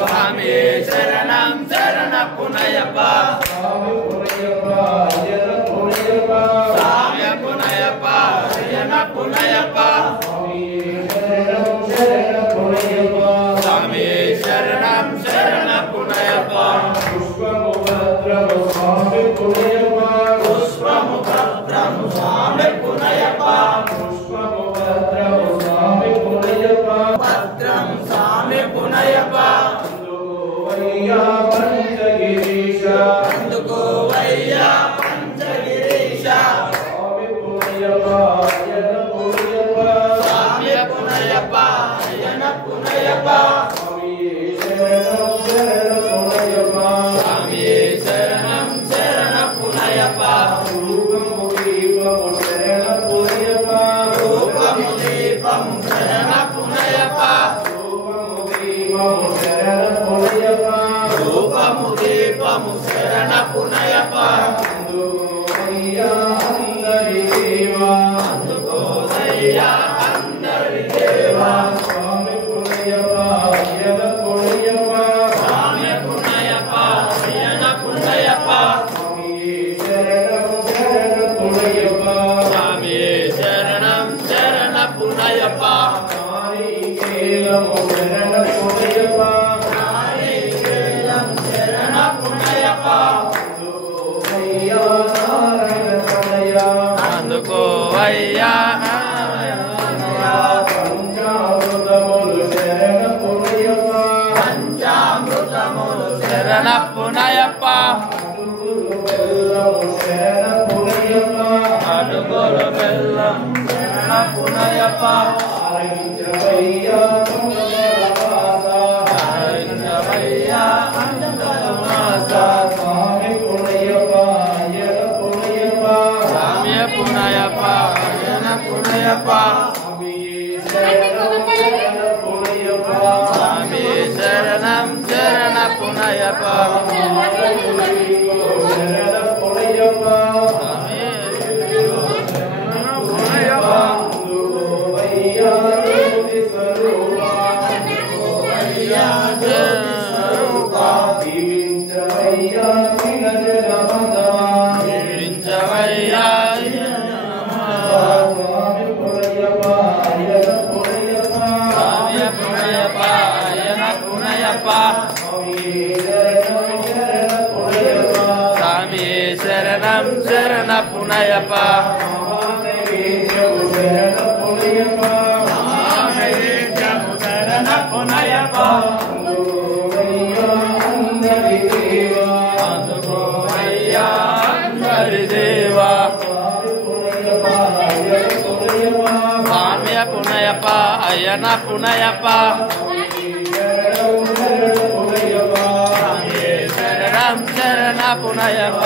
స్వామి శరణం శరణ పునయప్ప స్వామి పునయప్ప శరణ పునయప్ప స్వామి శరణం శరణ పునయప్ప పుష్పము భద్రము స్వామి పునయప్ప పుష్పము భద్రము స్వామి పునయప్ప పుష్పము భద్రము స్వామి పునయప్ప భద్రం స్వామి పునయప్ప పంచగిరీశ అందుకోవయ్యా పంచగిరీశ స్వామి పునయప్ప అయ్యన పునయప్ప స్వామి పునయప్ప అయ్యన పునయప్ప స్వామి శరణం శరణ పునయప్ప స్వామి శరణం శరణ పునయప్ప రూపము దీపము శరణ పునయప్ప రూపము దీపము శరణ పునయప్ప రూపము దీపము శరణ పునయప్ప రూపము దీపము శరణ పునయప్ప అందుకోదయ్యా అందరి దేవా స్వామి పునయప్ప అయ్యన పునయప్ప స్వామి పునయప్ప అయ్యన పునయప్ప స్వామి శరణం శరణ పునయప్ప స్వామి శరణం శరణ పునయప్ప నారికేలము శరణ పునయప్ప నారికేలం శరణ పునయప్ప అందుకోవయ్యా పంచామృతములు శరణ పునయప్ప పంచామృతములు శరణ పునయప్ప అడుగులు బెల్లం శరణ పునయప్ప ఆరించవయ్యా స్వామి పునయప్ప అయ్యన పునయప్ప స్వామి పునయప్ప అయ్యన పునయప్ప స్వామి శరణం శరణ పునయప్ప శరణ పునయప్ప స్వామి శరణం శరణ పునయప్ప శరణ పునయప్ప అందుకోవయ్యా అందరి దేవా స్వామి పునయప్ప అయ్యన పునయప్ప శరణం శరణ పునయప్ప